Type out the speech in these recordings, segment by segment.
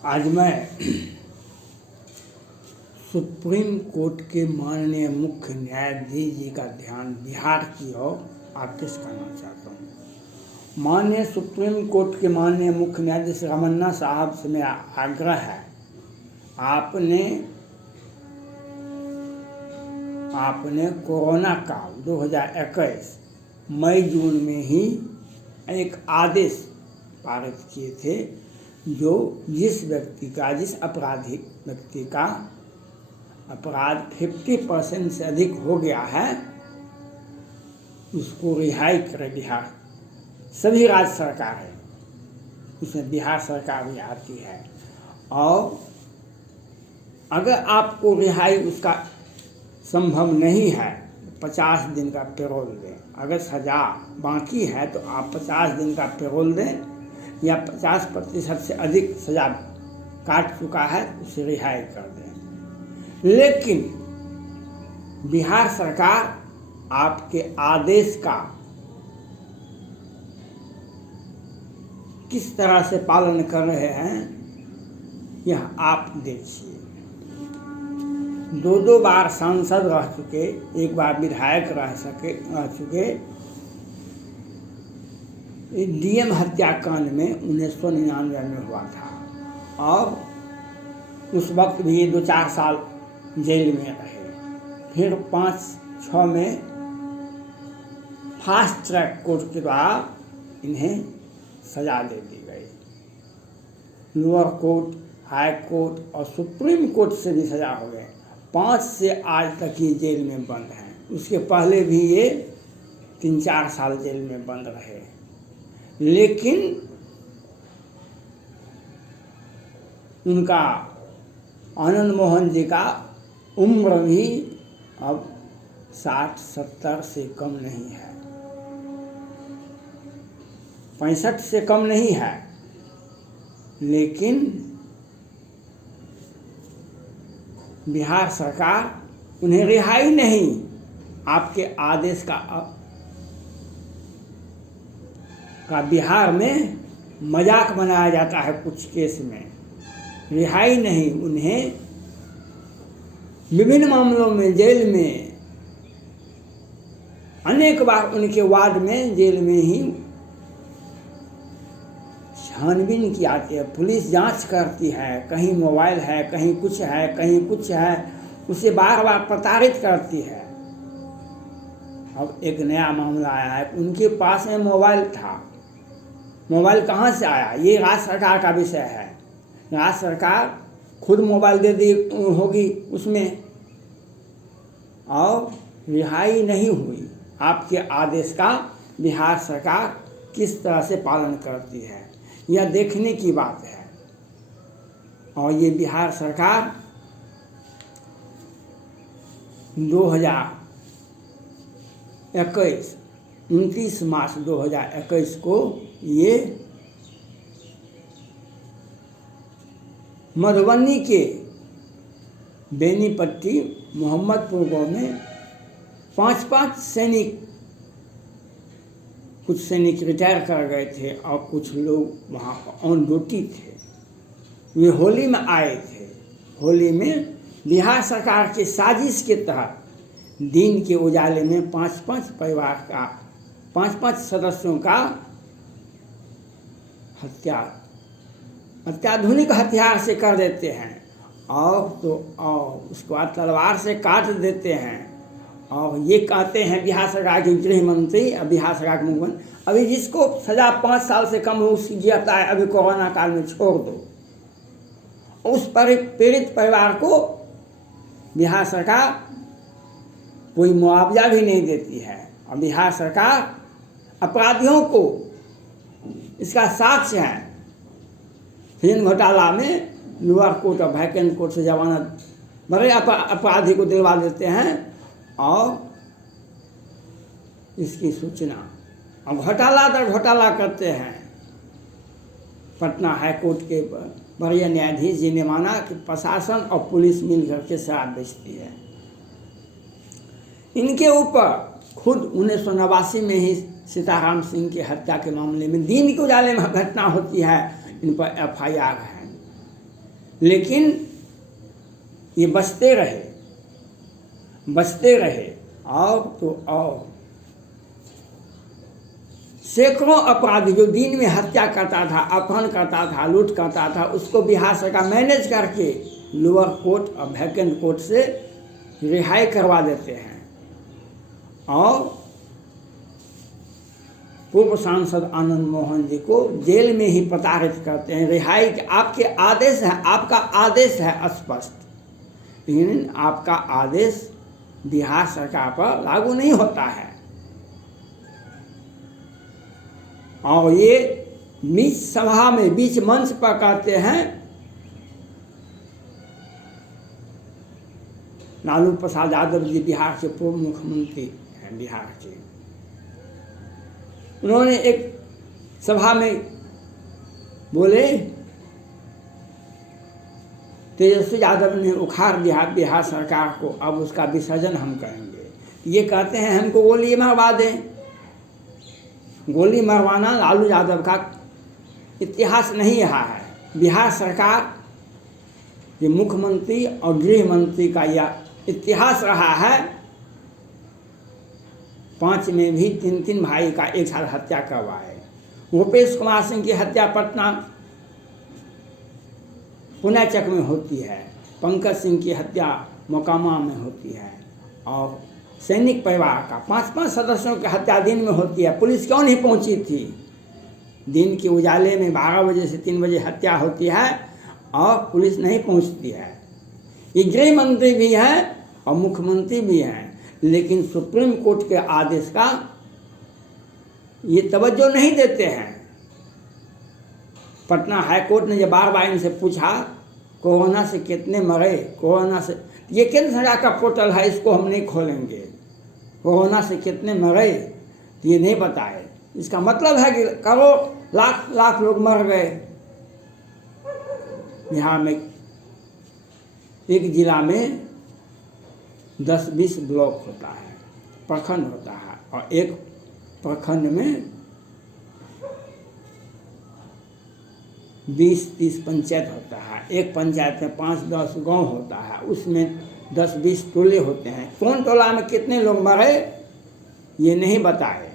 आज मैं supreme court के माननीय मुख्य न्यायाधीश जी का ध्यान बिहार की ओर आकृष्ट करना चाहता हूँ। माननीय सुप्रीम कोर्ट के माननीय मुख्य न्यायाधीश रमन्ना साहब से मेरा आग्रह है, आपने कोरोना काल 2021 मई जून में ही एक आदेश पारित किए थे, जो जिस आपराधिक व्यक्ति का अपराध 50% से अधिक हो गया है उसको रिहाई करे। बिहार सभी राज्य सरकार है, उसमें बिहार सरकार भी आती है, और अगर आपको रिहाई उसका संभव नहीं है 50 दिन का पैरोल दें। अगर सज़ा बाकी है तो आप 50 दिन का पैरोल दें, या 50% से अधिक सज़ा काट चुका है उसे रिहाई कर दें। लेकिन बिहार सरकार आपके आदेश का किस तरह से पालन कर रहे हैं यह आप देखिए। 2 बार सांसद रह चुके, 1 बार विधायक रह चुके। डीएम हत्याकांड में 1999 में हुआ था, और उस वक्त भी ये 2-4 साल जेल में रहे। फिर 5-6 में फास्ट ट्रैक कोर्ट के द्वारा इन्हें सजा दे दी गई। लोअर कोर्ट, हाई कोर्ट और सुप्रीम कोर्ट से भी सजा हो गए। 5 से आज तक ये जेल में बंद हैं। उसके पहले भी ये 3-4 साल जेल में बंद रहे। लेकिन उनका आनंद मोहन जी का उम्र भी अब 60-70 से कम नहीं है, 65 से कम नहीं है। लेकिन बिहार सरकार उन्हें रिहाई नहीं, आपके आदेश का बिहार में मजाक बनाया जाता है। कुछ केस में रिहाई नहीं, उन्हें विभिन्न मामलों में जेल में अनेक बार उनके वार्ड में जेल में ही छानबीन की आती है। पुलिस जांच करती है, कहीं मोबाइल है, कहीं कुछ है, कहीं कुछ है, उसे बार बार प्रताड़ित करती है। अब एक नया मामला आया है, उनके पास में मोबाइल था। मोबाइल कहाँ से आया? ये राज्य सरकार का विषय है। राज्य सरकार खुद मोबाइल दे दी होगी उसमें, और रिहाई नहीं हुई। आपके आदेश का बिहार सरकार किस तरह से पालन करती है यह देखने की बात है। और ये बिहार सरकार 29 मार्च 2021 को ये मधुबनी के बेनीपट्टी मोहम्मदपुर गाँव में 5-5 सैनिक, कुछ सैनिक रिटायर कर गए थे और कुछ लोग वहाँ ऑन ड्यूटी थे। वे होली में आए थे। होली में बिहार सरकार के साजिश के तहत दिन के उजाले में 5-5 परिवार का 5-5 सदस्यों का हत्या अत्याधुनिक हथियार से कर देते हैं, और उसके बाद तलवार से काट देते हैं। और ये कहते हैं बिहार सरकार के गृह मंत्री और बिहार सरकार के मुख्यमंत्री, अभी जिसको सजा 5 साल से कम हो उसकी गिरफ्ता है, अभी कोरोना काल में छोड़ दो। उस पीड़ित परिवार को बिहार सरकार कोई मुआवजा भी नहीं देती है, और बिहार सरकार अपराधियों को, इसका साक्ष्य है ऋण घोटाला में लोअर कोर्ट और वैकेंट कोर्ट से जमानत बड़े अपराधी को दिलवा देते हैं, और इसकी सूचना और घोटाला दर घोटाला करते हैं। पटना हाई कोर्ट के वरीय न्यायाधीश जी ने माना कि प्रशासन और पुलिस मिलकर के शराब बेचती है। इनके ऊपर खुद 1989 में ही सीताराम सिंह की हत्या के मामले में दिन के उजाले में घटना होती है, इन पर FIR है। लेकिन ये बचते रहे और तो और सैकड़ों अपराधी जो दिन में हत्या करता था, अपहरण करता था, लूट करता था, उसको बिहार सरकार मैनेज करके लोअर कोर्ट और वैकेंट कोर्ट से रिहाई करवा देते हैं और पूर्व सांसद आनंद मोहन जी को जेल में ही प्रताड़ित करते हैं। रिहाई के आपके आदेश है, आपका आदेश है स्पष्ट, लेकिन आपका आदेश बिहार सरकार पर लागू नहीं होता है। और ये बीच सभा में, बीच मंच पर कहते हैं, लालू प्रसाद यादव जी बिहार के पूर्व मुख्यमंत्री हैं बिहार के, उन्होंने एक सभा में बोले तेजस्वी यादव ने उखाड़ दिया बिहार सरकार को, अब उसका विसर्जन हम करेंगे। ये कहते हैं हमको गोली मरवा दें। गोली मरवाना लालू यादव का इतिहास नहीं रहा है। बिहार सरकार के मुख्यमंत्री और गृह मंत्री का यह इतिहास रहा है। 5 में भी 3 भाई का एक साथ हत्या करवाए। भूपेश कुमार सिंह की हत्या पटना पुण्याचक में होती है, पंकज सिंह की हत्या मोकामा में होती है, और सैनिक परिवार का 5-5 सदस्यों की हत्या दिन में होती है। पुलिस क्यों नहीं पहुंची थी? दिन के उजाले में 12 बजे से 3 बजे हत्या होती है और पुलिस नहीं पहुंचती है। ये गृह मंत्री भी हैं और मुख्यमंत्री भी हैं, लेकिन सुप्रीम कोर्ट के आदेश का ये तवज्जो नहीं देते हैं। पटना हाई कोर्ट ने जब बार बार इनसे पूछा कोरोना से कितने मरे, कोरोना से, ये केंद्र सरकार का पोर्टल है, इसको हम नहीं खोलेंगे, कोरोना से कितने मरे तो ये नहीं बताए। इसका मतलब है कि करोड़ लाख लोग मर गए। बिहार में एक जिला में 10-20 ब्लॉक होता है, प्रखंड होता है, और एक प्रखंड में 20-30 पंचायत होता है। एक पंचायत में 5-10 गांव होता है, उसमें 10-20 टोले होते हैं। कौन टोला में कितने लोग मरे ये नहीं बताए,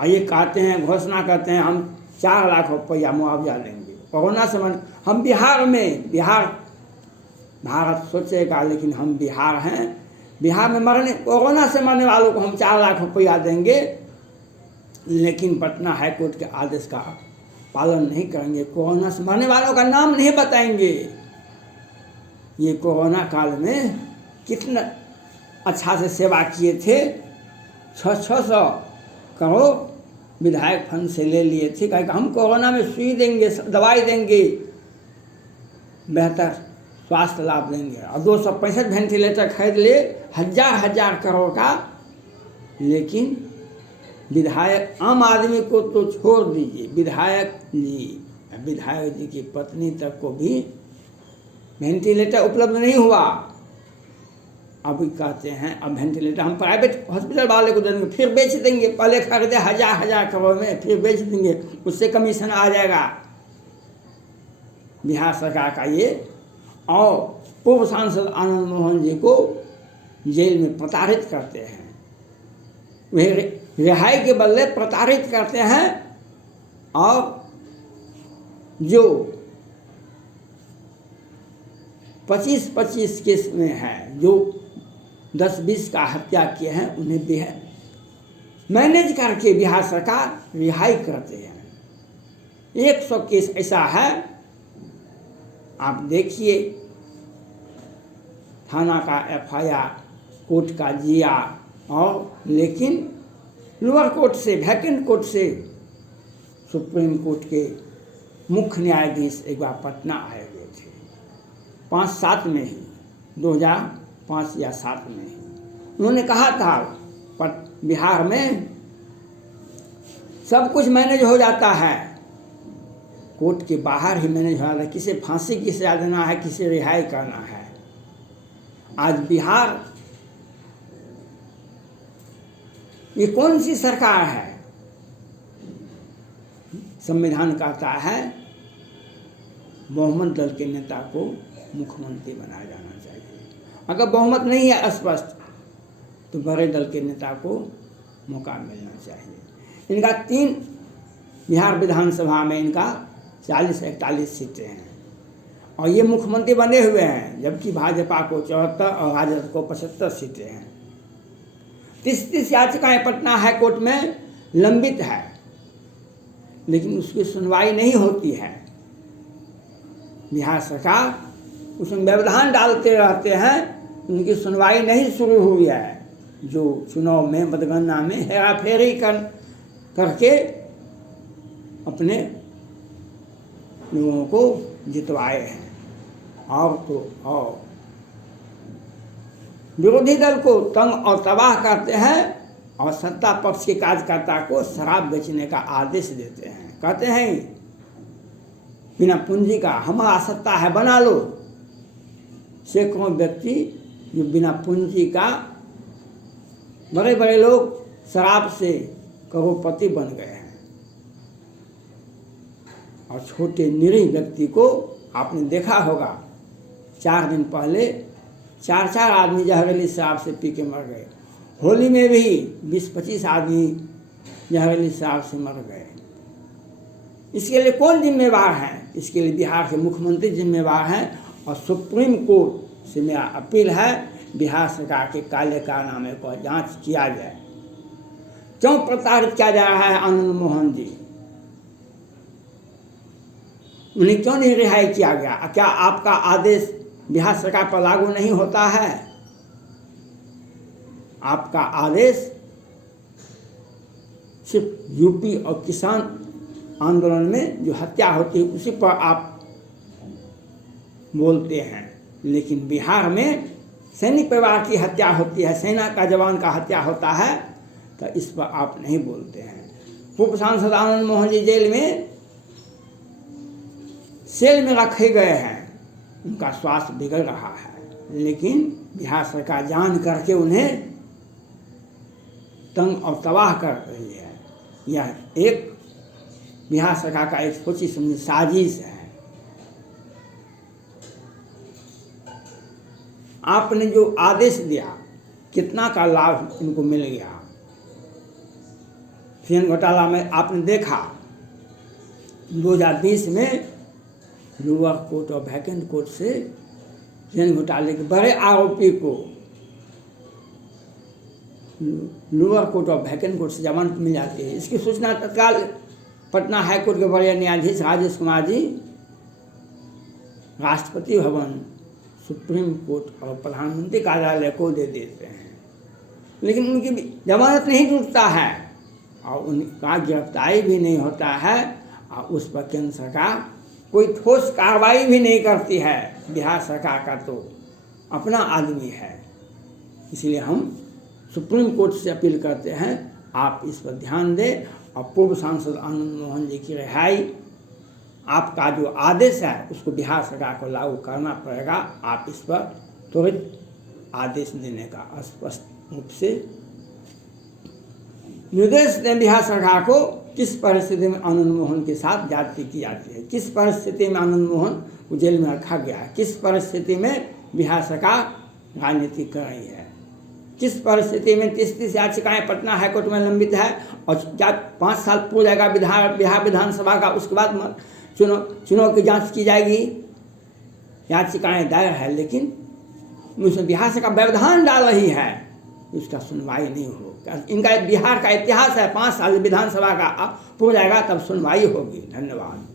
और ये कहते हैं, घोषणा करते हैं हम 4 लाख रुपया मुआवजा देंगे। कोरोना से हम बिहार में, भारत सोचेगा लेकिन हम बिहार हैं, बिहार में कोरोना से मरने वालों को हम 4 लाख रुपया देंगे, लेकिन पटना हाई कोर्ट के आदेश का पालन नहीं करेंगे। कोरोना से मरने वालों का नाम नहीं बताएंगे। ये कोरोना काल में कितना अच्छा से सेवा किए थे, 600 करोड़ विधायक फंड से ले लिए थे, कहा हम कोरोना में सुई देंगे, दवाई देंगे, बेहतर स्वास्थ्य लाभ देंगे, और 265 वेंटिलेटर खरीद ले, हजार करोड़ का। लेकिन विधायक, आम आदमी को तो छोड़ दीजिए, विधायक जी की पत्नी तक को भी वेंटिलेटर उपलब्ध नहीं हुआ। अभी कहते हैं अब वेंटिलेटर हम प्राइवेट हॉस्पिटल वाले को देंगे, फिर बेच देंगे। पहले खरीदे हजार करोड़ में, फिर बेच देंगे, उससे कमीशन आ जाएगा। बिहार सरकार का ये, और पूर्व सांसद आनंद मोहन जी को जेल में प्रताड़ित करते हैं। वे रिहाई के बदले प्रताड़ित करते हैं, और जो 25 केस में है, जो 10-20 का हत्या किए हैं, उन्हें मैनेज करके बिहार सरकार रिहाई करते हैं। 100 केस ऐसा है, आप देखिए, थाना का FIR, कोर्ट का GR, और लेकिन लोअर कोर्ट से, वैकेंट कोर्ट से सुप्रीम कोर्ट के मुख्य न्यायाधीश एक बार पटना आए हुए थे, 5-7 में ही, 2005 या 7 में ही। उन्होंने कहा था बिहार में सब कुछ मैनेज हो जाता है, कोर्ट के बाहर ही मैनेज हो जाता है, किसे फांसी की सजा देना है, किसे रिहाई करना है। आज बिहार, ये कौन सी सरकार है? संविधान कहता है बहुमत दल के नेता को मुख्यमंत्री बनाया जाना चाहिए। अगर बहुमत नहीं है स्पष्ट तो बड़े दल के नेता को मौका मिलना चाहिए। इनका 3 बिहार विधानसभा में इनका 40-41 सीटें हैं और ये मुख्यमंत्री बने हुए हैं, जबकि भाजपा को 74 और राजद को 75 सीटें हैं। 30 याचिकाएं पटना हाईकोर्ट में लंबित है, लेकिन उसकी सुनवाई नहीं होती है। बिहार सरकार उसमें व्यवधान डालते रहते हैं, उनकी सुनवाई नहीं शुरू हुई है। जो चुनाव में मतगणना में हेराफेरी करके अपने लोगों को जितवाए हैं। और तो और विरोधी दल को तंग और तबाह करते हैं और सत्ता पक्ष के कार्यकर्ता को शराब बेचने का आदेश देते हैं। कहते हैं बिना पूंजी का हमारा सत्ता है, बना लो। सैकड़ों व्यक्ति जो बिना पूंजी का, बड़े बड़े लोग शराब से करोड़पति बन गए हैं और छोटे निरीह व्यक्ति को आपने देखा होगा 4 दिन पहले 4 आदमी जहरीली शराब से पी के मर गए। होली में भी 20-25 आदमी जहरीली शराब से मर गए। इसके लिए कौन जिम्मेवार है? इसके लिए बिहार के मुख्यमंत्री जिम्मेवार हैं और सुप्रीम कोर्ट से मेरा अपील है बिहार सरकार के काले कारनामे को जांच किया जाए। क्यों प्रताड़ित किया जा रहा है आनंद मोहन जी? उन्हें क्यों नहीं रिहाई किया गया? क्या आपका आदेश बिहार सरकार पर लागू नहीं होता है? आपका आदेश सिर्फ यूपी और किसान आंदोलन में जो हत्या होती है उसी पर आप बोलते हैं, लेकिन बिहार में सैनिक परिवार की हत्या होती है, सेना का जवान का हत्या होता है, तो इस पर आप नहीं बोलते हैं। पूर्व सांसद आनंद मोहन जी जेल में सेल में रखे गए हैं, उनका स्वास्थ्य बिगड़ रहा है, लेकिन बिहार सरकार जान करके उन्हें तंग और तबाह कर रही है। यह एक बिहार सरकार का एक सोची समझी साजिश है। आपने जो आदेश दिया कितना का लाभ इनको मिल गया? फेन घोटाला में आपने देखा 2020 में लोअर कोर्ट और वैकेंट कोर्ट से फेन घोटाले के बड़े आरोपी को लोअर कोर्ट और वैकेंट कोर्ट से जमानत मिल जाती है। इसकी सूचना तत्काल पटना हाईकोर्ट के बड़े न्यायाधीश राजेश कुमार जी राष्ट्रपति भवन, सुप्रीम कोर्ट और प्रधानमंत्री कार्यालय को दे देते हैं, लेकिन उनकी जमानत नहीं टूटता है और उनका गिरफ्तारी भी नहीं होता है और उस पर केंद्र सरकार कोई ठोस कार्रवाई भी नहीं करती है। बिहार सरकार का तो अपना आदमी है। इसलिए हम सुप्रीम कोर्ट से अपील करते हैं आप इस पर ध्यान दें और पूर्व सांसद आनंद मोहन जी की रिहाई, आपका जो आदेश है उसको बिहार सरकार को लागू करना पड़ेगा। आप इस पर त्वरित आदेश देने का स्पष्ट रूप से निर्देश दें बिहार सरकार को। किस परिस्थिति में आनंद मोहन के साथ जाति की जाती है, किस परिस्थिति में आनंद मोहन को जेल में रखा गया है, किस परिस्थिति में बिहार सरकार राजनीति कर रही है, किस परिस्थिति में 30 याचिकाएं पटना हाईकोर्ट में लंबित है और क्या 5 साल पूरा जाएगा बिहार विधानसभा का, उसके बाद चुनाव की जांच की जाएगी। याचिकाएं दायर है लेकिन उसमें बिहार सरकार व्यवधान डाल रही है, उसका सुनवाई नहीं हो। इनका बिहार का इतिहास है, 5 साल विधानसभा का पूरा जाएगा तब सुनवाई होगी। धन्यवाद।